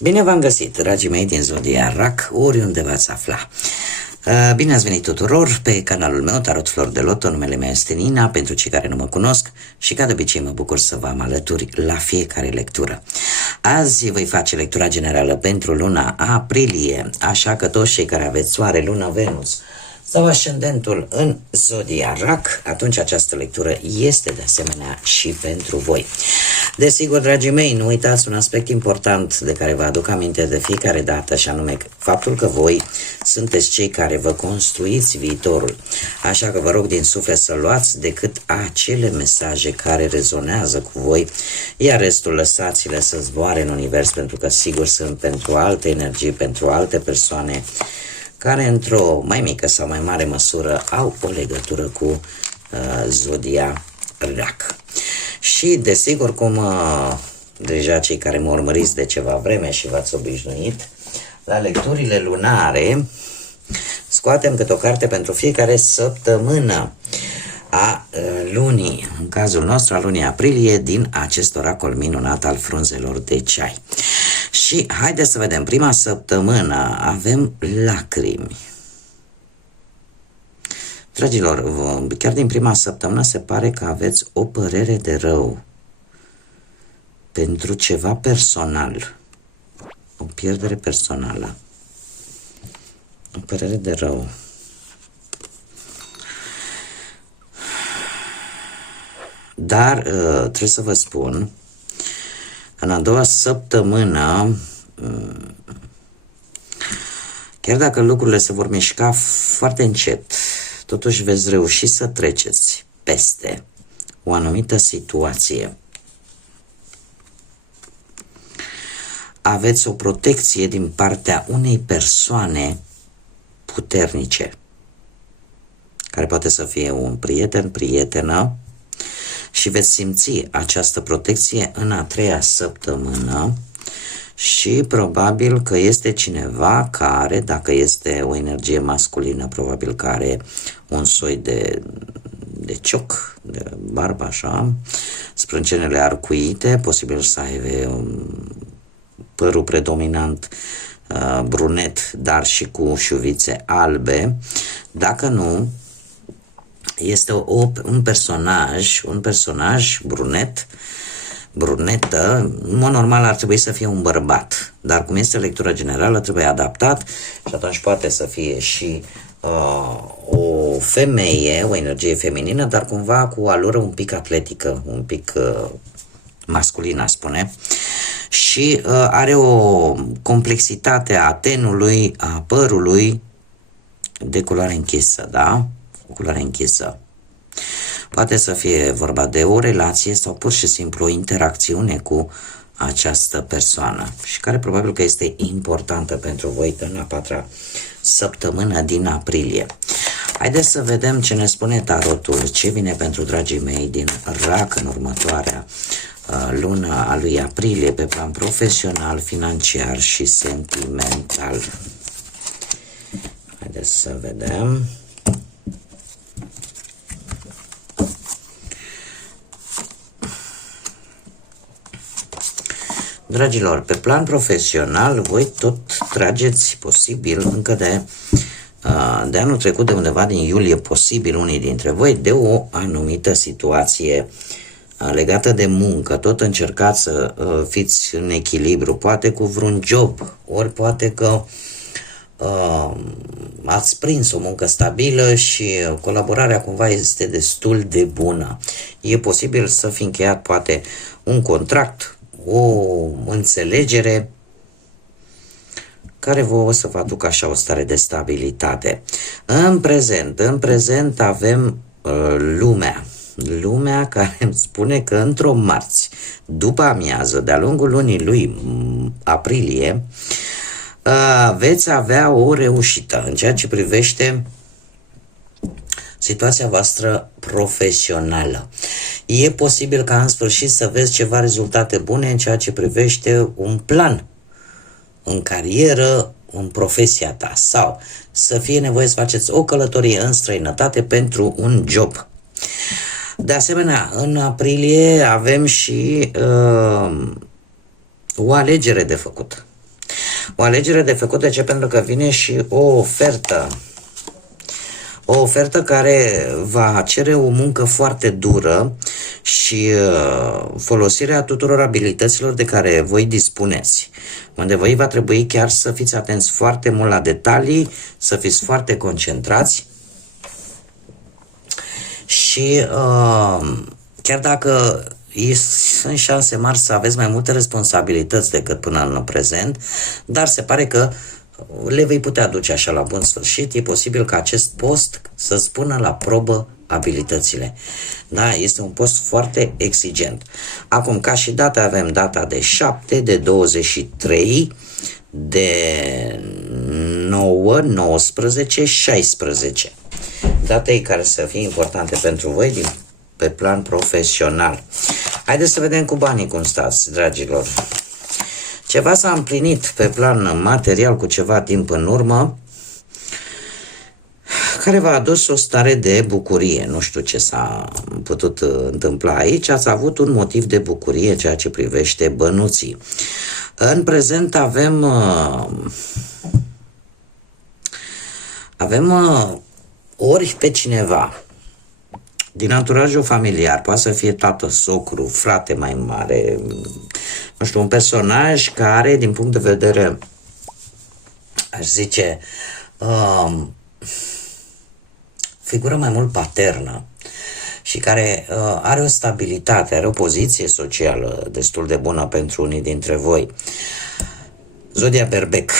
Bine v-am găsit, dragii mei din Zodia Rac, oriunde v-ați afla. Bine ați venit tuturor pe canalul meu, Tarot Flor de Loto, numele meu este Nina, pentru cei care nu mă cunosc și ca de obicei mă bucur să vă am alături la fiecare lectură. Azi voi face lectura generală pentru luna aprilie, așa că toți cei care aveți soare, lună, Venus sau ascendentul în Zodia Rac, atunci această lectură este de asemenea și pentru voi. Desigur, dragii mei, nu uitați un aspect important de care vă aduc aminte de fiecare dată, și anume faptul că voi sunteți cei care vă construiți viitorul. Așa că vă rog din suflet să luați decât acele mesaje care rezonează cu voi, iar restul lăsați-le să zboare în univers, pentru că sigur sunt pentru alte energii, pentru alte persoane care într-o mai mică sau mai mare măsură au o legătură cu Zodia Rac. Și desigur, cum deja cei care mă urmăriți de ceva vreme și v-ați obișnuit, la lecturile lunare scoatem câte o carte pentru fiecare săptămână a lunii, în cazul nostru a lunii aprilie, din acest oracol minunat al frunzelor de ceai. Și haideți să vedem, prima săptămână avem lacrimi. Dragilor, chiar din prima săptămână se pare că aveți o părere de rău pentru ceva personal, o pierdere personală, o părere de rău. Dar trebuie să vă spun, în a doua săptămână, chiar dacă lucrurile se vor mișca foarte încet, totuși veți reuși să treceți peste o anumită situație. Aveți o protecție din partea unei persoane puternice, care poate să fie un prieten, prietenă, și veți simți această protecție în a treia săptămână. Și probabil că este cineva care, dacă este o energie masculină, probabil că are un soi de cioc, de barbă, așa, sprâncenele arcuite, posibil să aibă părul predominant brunet, dar și cu șuvițe albe. Dacă nu, este un personaj brunetă, în mod normal ar trebui să fie un bărbat, dar cum este lectura generală trebuie adaptat și atunci poate să fie și o femeie, o energie feminină, dar cumva cu o alură un pic atletică, un pic masculină, aș spune, și are o complexitate a tenului, a părului de culoare închisă, da? O culoare închisă. Poate să fie vorba de o relație sau pur și simplu o interacțiune cu această persoană și care probabil că este importantă pentru voi în a patra săptămână din aprilie. Haideți să vedem ce ne spune tarotul, ce vine pentru dragii mei din Rac în următoarea lună a lui aprilie pe plan profesional, financiar și sentimental. Haideți să vedem. Dragilor, pe plan profesional, voi tot trageți posibil încă de anul trecut, de undeva din iulie, posibil unii dintre voi, de o anumită situație legată de muncă. Tot încercați să fiți în echilibru, poate cu vreun job, ori poate că ați prins o muncă stabilă și colaborarea cumva este destul de bună. E posibil să fi încheiat poate un contract, o înțelegere care o să vă aducă așa o stare de stabilitate. În prezent avem lumea care îmi spune că într-o marți, după amiază, de-a lungul lunii lui aprilie, veți avea o reușită în ceea ce privește situația voastră profesională. E posibil ca în sfârșit să vezi ceva rezultate bune în ceea ce privește un plan în carieră, în profesia ta, sau să fie nevoie să faceți o călătorie în străinătate pentru un job. De asemenea, în aprilie avem și o alegere de făcut. O alegere de făcut, de ce? Pentru că vine și o ofertă. O ofertă care va cere o muncă foarte dură și folosirea tuturor abilităților de care voi dispuneți. Unde voi va trebui chiar să fiți atenți foarte mult la detalii, să fiți foarte concentrați și chiar dacă sunt șanse mari să aveți mai multe responsabilități decât până în prezent, dar se pare că le vei putea duce așa la bun sfârșit. E posibil ca acest post să-ți pună la probă abilitățile. Da? Este un post foarte exigent. Acum, ca și data, avem data de 7, de 23, de 9, 19, 16. Date care să fie importante pentru voi pe plan profesional. Haideți să vedem cu banii cum stați, dragilor. Ceva s-a împlinit pe plan material cu ceva timp în urmă, care v-a adus o stare de bucurie. Nu știu ce s-a putut întâmpla aici. Ați avut un motiv de bucurie ceea ce privește bănuții. În prezent avem ori pe cineva din anturajul familiar, poate să fie tată, socru, frate mai mare, nu știu, un personaj care, din punct de vedere, aș zice, figură mai mult paternă și care are o stabilitate, are o poziție socială destul de bună pentru unii dintre voi. Zodia Berbec,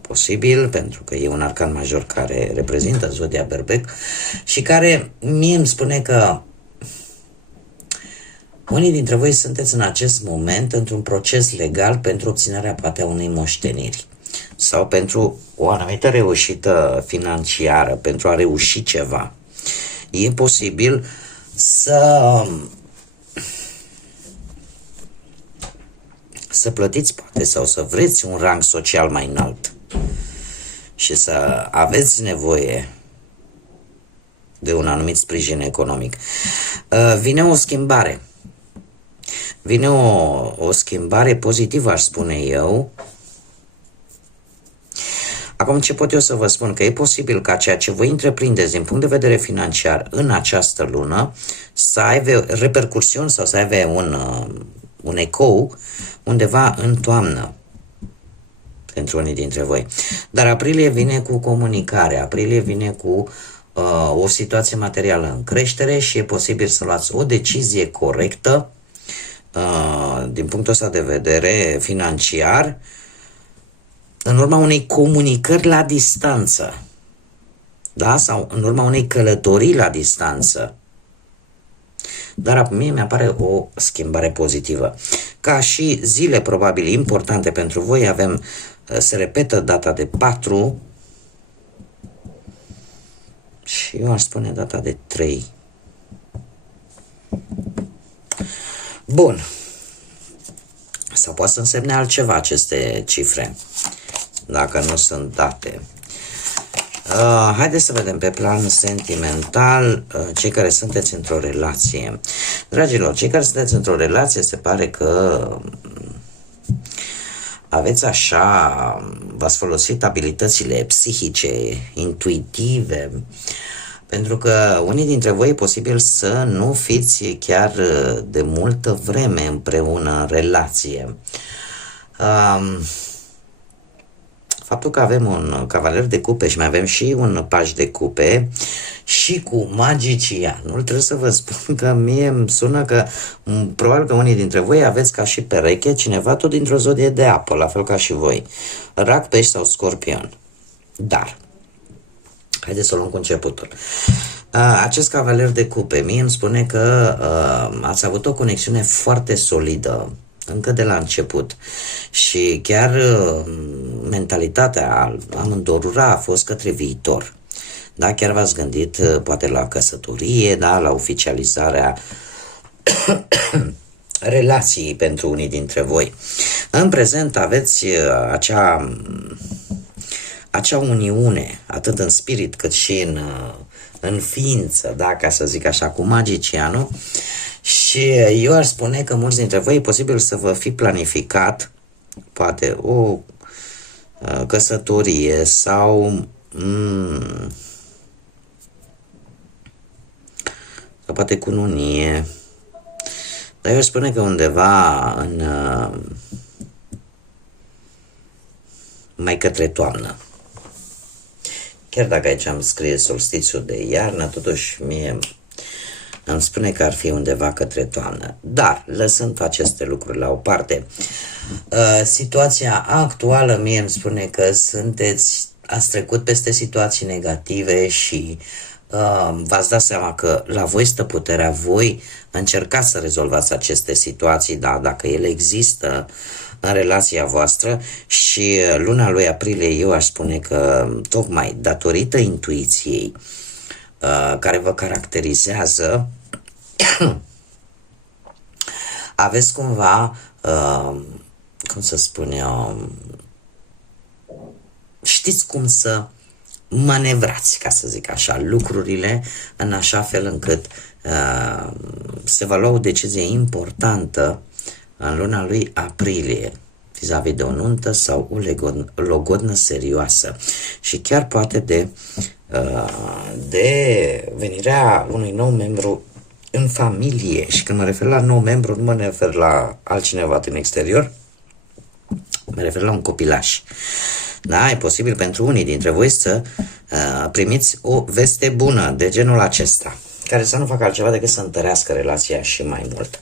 posibil, pentru că e un arcan major care reprezintă zodia Berbec și care mie îmi spune că unii dintre voi sunteți în acest moment într-un proces legal pentru obținerea poate a unei moșteniri sau pentru o anumită reușită financiară, pentru a reuși ceva. E posibil să plătiți poate sau să vreți un rang social mai înalt și să aveți nevoie de un anumit sprijin economic. Vine o schimbare. Vine o schimbare pozitivă, aș spune eu. Acum, ce pot eu să vă spun? Că e posibil ca ceea ce voi întreprindeți din punct de vedere financiar în această lună să aibă repercursiuni sau să aibă un ecou undeva în toamnă pentru unii dintre voi. Dar aprilie vine cu comunicare, aprilie vine cu o situație materială în creștere și e posibil să luați o decizie corectă din punctul ăsta de vedere financiar în urma unei comunicări la distanță, da? Sau în urma unei călătorii la distanță. Dar mie mi-apare o schimbare pozitivă. Ca și zile probabil importante pentru voi, avem, se repetă data de 4 și eu aș spune data de 3. Bun. Sau poate să însemne altceva aceste cifre, dacă nu sunt date. Haideți să vedem pe plan sentimental cei care sunteți într-o relație. Dragilor, cei care sunteți într-o relație se pare că aveți așa, v-ați folosit abilitățile psihice, intuitive, pentru că unii dintre voi e posibil să nu fiți chiar de multă vreme împreună în relație. Faptul că avem un cavaler de cupe și mai avem și un paj de cupe și cu magicianul, trebuie să vă spun că mie îmi sună că probabil că unii dintre voi aveți ca și pereche cineva tot dintr-o zodie de apă, la fel ca și voi. Rac, pești sau scorpion. Dar haideți să o luăm cu începutul. Acest cavaler de cupe mie îmi spune că ați avut o conexiune foarte solidă încă de la început și chiar mentalitatea amândorura a fost către viitor. Da, chiar v-ați gândit poate la căsătorie, da, la oficializarea relației pentru unii dintre voi. În prezent aveți acea uniune, atât în spirit cât și în ființă, da, ca să zic așa, cu magicianul. Și eu aș spune că mulți dintre voi e posibil să vă fi planificat poate o căsătorie sau sau poate cununie. Dar eu spune că undeva în mai către toamnă. Chiar dacă aici am scris solstițiul de iarnă, totuși mie îmi spune că ar fi undeva către toamnă. Dar, lăsând aceste lucruri la o parte, situația actuală mie îmi spune că ați trecut peste situații negative și v-ați dat seama că la voi stă puterea, voi încercați să rezolvați aceste situații, da, dacă ele există în relația voastră, și luna lui aprilie eu aș spune că tocmai datorită intuiției care vă caracterizează, aveți cumva, cum să spun eu, știți cum să manevrați, ca să zic așa, lucrurile în așa fel încât se va lua o decizie importantă în luna lui aprilie vis-a-vis de o nuntă sau o logodnă serioasă și chiar poate de venirea unui nou membru în familie. Și când mă refer la nou membru, nu mă refer la altcineva din exterior, mă refer la un copilaș. Da, e posibil pentru unii dintre voi să primiți o veste bună de genul acesta, care să nu facă altceva decât să întărească relația și mai mult.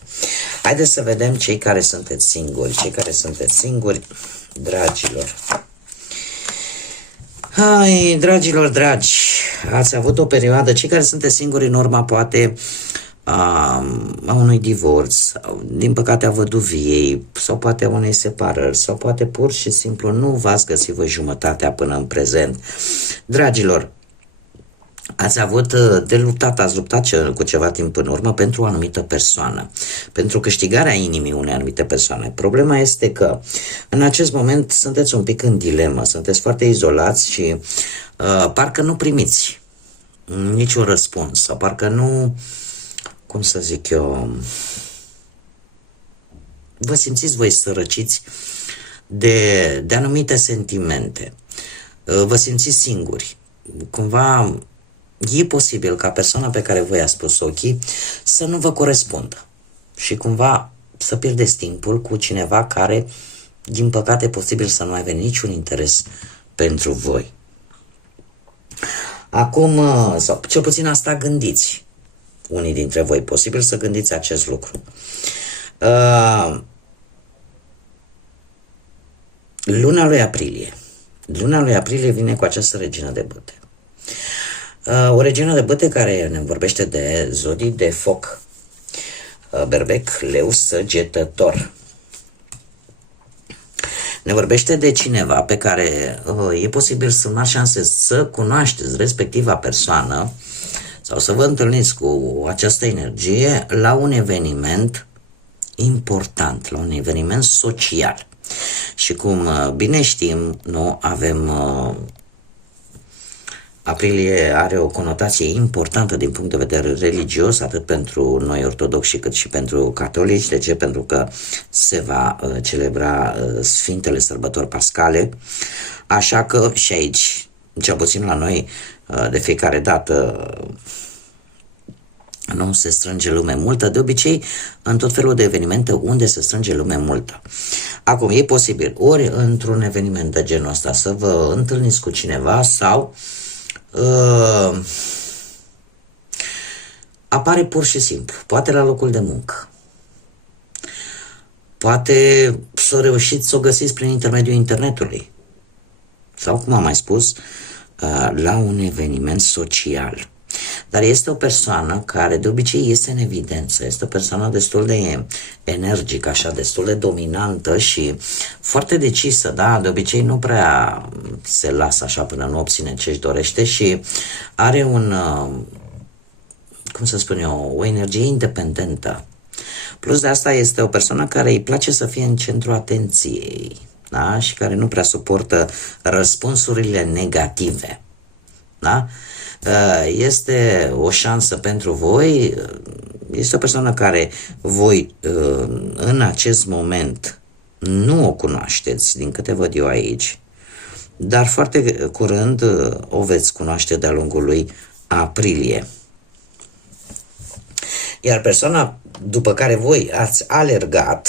Haideți să vedem cei care sunteți singuri. Cei care sunteți singuri, dragilor. Hai, dragilor dragi, ați avut o perioadă, cei care sunteți singuri în urma poate a unui divorț, sau, din păcate a văduviei, sau poate a unei separări, sau poate pur și simplu nu v-ați găsit voi jumătatea până în prezent. Dragilor, ați avut de luptat, ați luptat cu ceva timp în urmă pentru o anumită persoană, pentru câștigarea inimii unei anumite persoane. Problema este că în acest moment sunteți un pic în dilemă, sunteți foarte izolați și parcă nu primiți niciun răspuns, sau parcă nu, cum să zic eu, vă simțiți voi sărăciți de anumite sentimente, vă simțiți singuri, cumva. E posibil ca persoana pe care voi ați pus ochii să nu vă corespundă și cumva să pierdeți timpul cu cineva care, din păcate, e posibil să nu aibă niciun interes pentru voi. Acum, sau cel puțin asta gândiți unii dintre voi, posibil să gândiți acest lucru. Luna lui aprilie. Luna lui aprilie vine cu această regină de bâte. O regină de bâte care ne vorbește de zodii de foc, berbec, leu, săgetător. Ne vorbește de cineva pe care e posibil să mari șanse să cunoașteți respectiva persoană sau să vă întâlniți cu această energie la un eveniment important, la un eveniment social. Și cum bine știm, nu avem... Aprilie are o conotație importantă din punct de vedere religios, atât pentru noi ortodoxi cât și pentru catolici. De ce? Pentru că se va celebra Sfintele Sărbători Pascale, așa că și aici, cel puțin la noi, de fiecare dată nu se strânge lume multă, de obicei în tot felul de evenimente unde se strânge lume multă. Acum, e posibil ori într-un eveniment de genul ăsta să vă întâlniți cu cineva sau apare pur și simplu, poate la locul de muncă, poate să reușiți să o găsiți prin intermediul internetului sau, cum am mai spus, la un eveniment social. Dar este o persoană care de obicei este în evidență, este o persoană destul de energică, așa, destul de dominantă și foarte decisă, da? De obicei nu prea se lasă așa până nu obține ce își dorește și are cum să spun eu, o energie independentă. Plus de asta este o persoană care îi place să fie în centrul atenției, da? Și care nu prea suportă răspunsurile negative, da? Este o șansă pentru voi, este o persoană care voi în acest moment nu o cunoașteți, din câte văd eu aici, dar foarte curând o veți cunoaște de-a lungul lui aprilie. Iar persoana după care voi ați alergat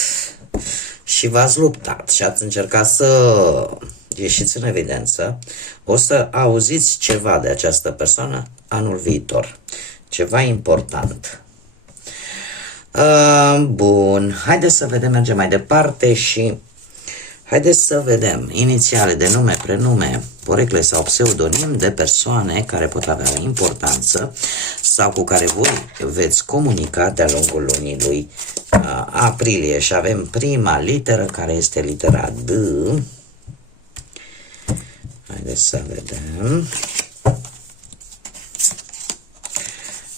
și v-ați luptat și ați încercat să ieșiți în evidență, o să auziți ceva de această persoană anul viitor. Ceva important. Bun, haideți să vedem, mergem mai departe și haideți să vedem inițiale de nume, prenume, porecle sau pseudonim de persoane care pot avea o importanță sau cu care voi veți comunica de-a lungul lunii lui aprilie. Și avem prima literă, care este litera D. Haideți să vedem.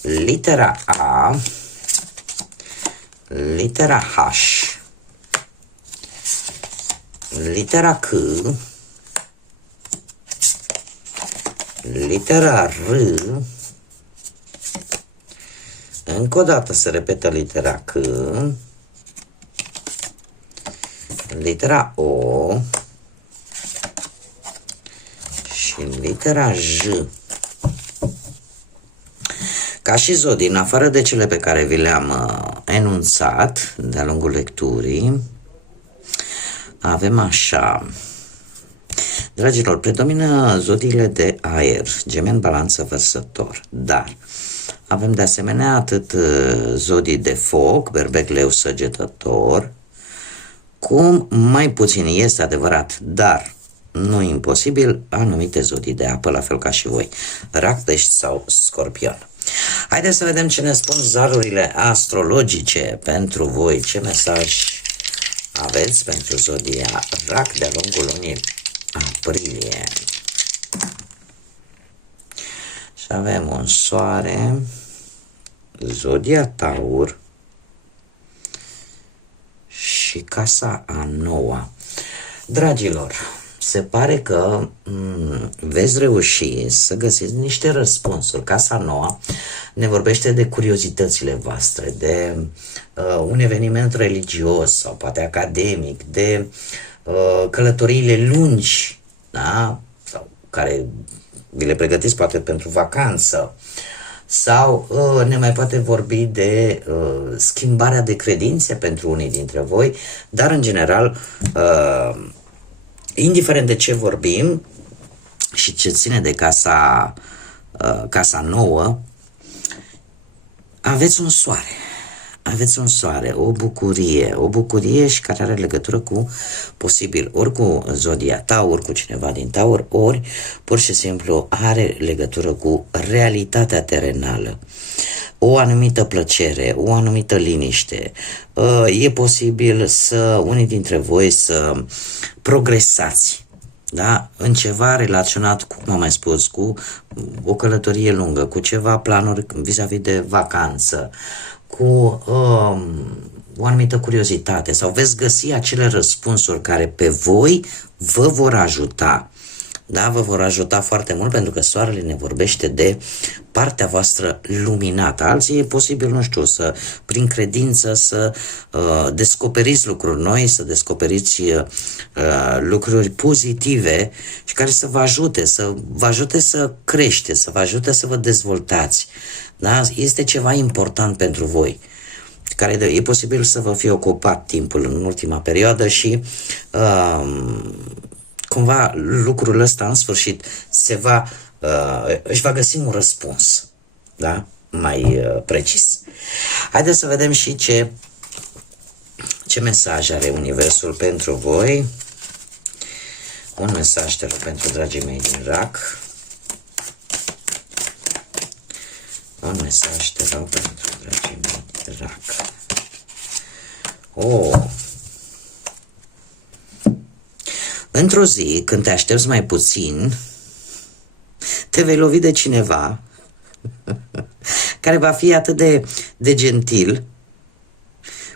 Litera A, litera H, litera C, litera R, încă o dată se repetă litera C, litera O și litera J. Ca și zodii, în afară de cele pe care vi le-am enunțat de-a lungul lecturii, avem așa. Dragilor, predomină zodiile de aer, Gemeni, Balanță, Vărsător, dar avem de asemenea atât zodii de foc, Berbec, Leu, Săgetător, cum mai puțin este adevărat, dar nu imposibil, anumite zodii de apă, la fel ca și voi, Rac, Pești sau Scorpion. Haideți să vedem ce ne spun zarurile astrologice pentru voi, ce mesaj aveți pentru zodia Rac de-a lungul lunii aprilie. Și avem un soare, zodia Taur și casa a noua. Dragilor, se pare că veți reuși să găsiți niște răspunsuri. Casa noua ne vorbește de curiozitățile voastre, de un eveniment religios sau poate academic, de călătoriile lungi, da? Sau care vi le pregătiți poate pentru vacanță, sau ne mai poate vorbi de schimbarea de credințe pentru unii dintre voi, dar în general indiferent de ce vorbim și ce ține de casa nouă, aveți un soare. Aveți un soare, o bucurie și care are legătură cu, posibil, ori cu zodia Taur, cu cineva din Taur, ori pur și simplu are legătură cu realitatea terenală. O anumită plăcere, o anumită liniște. E posibil să unii dintre voi să progresați, da? În ceva relaționat cu, cum am mai spus, cu o călătorie lungă, cu ceva planuri vis-a-vis de vacanță, cu o anumită curiozitate, sau veți găsi acele răspunsuri care pe voi vă vor ajuta. Da, vă vor ajuta foarte mult, pentru că soarele ne vorbește de partea voastră luminată. Alții e posibil, nu știu, să prin credință să descoperiți lucruri noi, să descoperiți lucruri pozitive și care să vă ajute să creșteți, să vă ajute să vă dezvoltați. Da? Este ceva important pentru voi, care e posibil să vă fie ocupat timpul în ultima perioadă și cumva lucrul ăsta în sfârșit își va găsi un răspuns, da? Mai precis. Haideți să vedem și ce mesaj are Universul pentru voi. Un mesaj, te rog, pentru dragii mei din Rac. Un mesaj, te rog, pentru dragii mei din Rac. Într-o zi, când te aștepți mai puțin, te vei lovi de cineva care va fi atât de gentil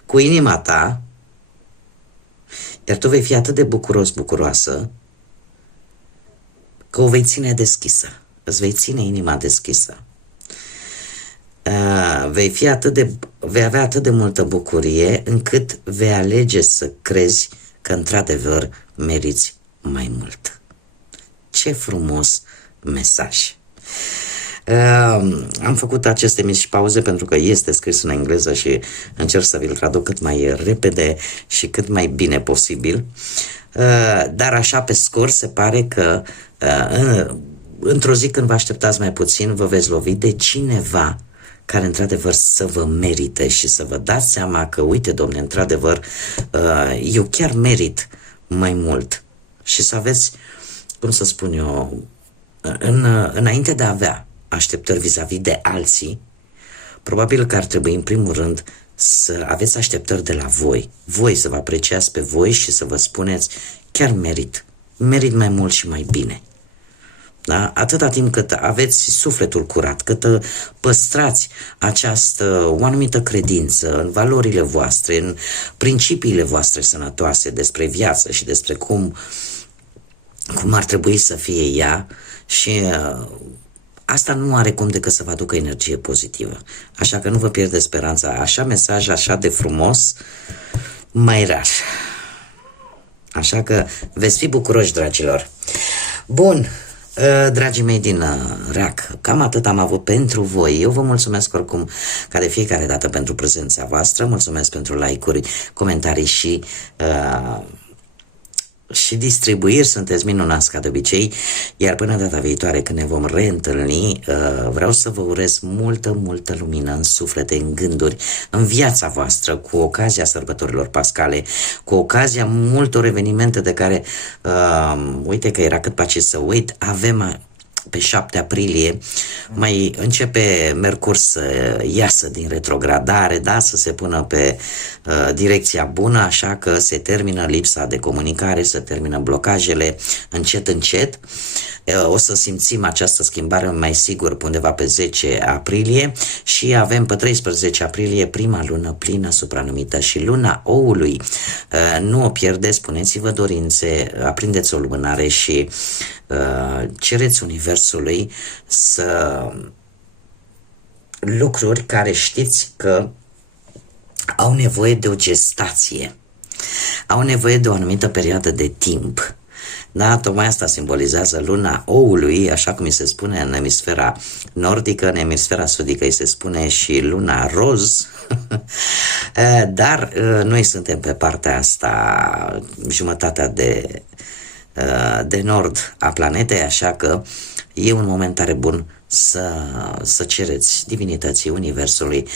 cu inima ta, iar tu vei fi atât de bucuros, bucuroasă, că o vei ține deschisă. Îți vei ține inima deschisă. Vei avea atât de multă bucurie încât vei alege să crezi că într-adevăr meriți mai mult. Ce frumos mesaj! Am făcut aceste mici pauze pentru că este scris în engleză și încerc să vi-l traduc cât mai repede și cât mai bine posibil. Dar așa pe scurt se pare că într-o zi când vă așteptați mai puțin vă veți lovi de cineva care într-adevăr să vă merite și să vă dați seama că, uite, domne, într-adevăr, eu chiar merit mai mult. Și să aveți, cum să spun eu, înainte de a avea așteptări vis-a-vis de alții, probabil că ar trebui în primul rând să aveți așteptări de la voi. Voi să vă apreciați pe voi și să vă spuneți, chiar merit mai mult și mai bine. Da? Atâta timp cât aveți sufletul curat, cât păstrați o anumită credință în valorile voastre, în principiile voastre sănătoase despre viață și despre cum ar trebui să fie ea și asta nu are cum decât să vă aducă energie pozitivă. Așa că nu vă pierdeți speranța. Așa mesaj, așa de frumos, mai rar. Așa că veți fi bucuroși, dragilor. Bun, dragii mei din RAC, cam atât am avut pentru voi. Eu vă mulțumesc oricum ca de fiecare dată pentru prezența voastră. Mulțumesc pentru like-uri, comentarii și distribuiri, sunteți minunați ca de obicei, iar până data viitoare când ne vom reîntâlni, vreau să vă urez multă lumină în suflete, în gânduri, în viața voastră, cu ocazia sărbătorilor pascale, cu ocazia multor evenimente de care, uite că era cât pace să uit, avem pe 7 aprilie, mai începe Mercur să iasă din retrogradare, da, să se pună pe direcția bună, așa că se termină lipsa de comunicare, se termină blocajele încet. O să simțim această schimbare mai sigur undeva pe 10 aprilie și avem pe 13 aprilie prima lună plină supranumită și luna oului. Nu o pierdeți, puneți-vă dorințe, aprindeți o lumânare și cereți Universului lucruri care știți că au nevoie de o gestație, au nevoie de o anumită perioadă de timp. Da, tocmai asta simbolizează luna oului, așa cum îi se spune în emisfera nordică, în emisfera sudică îi se spune și luna roz, dar noi suntem pe partea asta, jumătatea de nord a planetei, așa că e un moment tare bun să cereți divinității Universului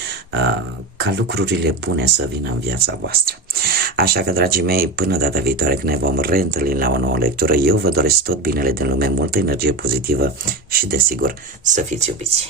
ca lucrurile bune să vină în viața voastră. Așa că, dragii mei, până data viitoare când ne vom reîntâlni la o nouă lectură, eu vă doresc tot binele din lume, multă energie pozitivă și, desigur, să fiți iubiți.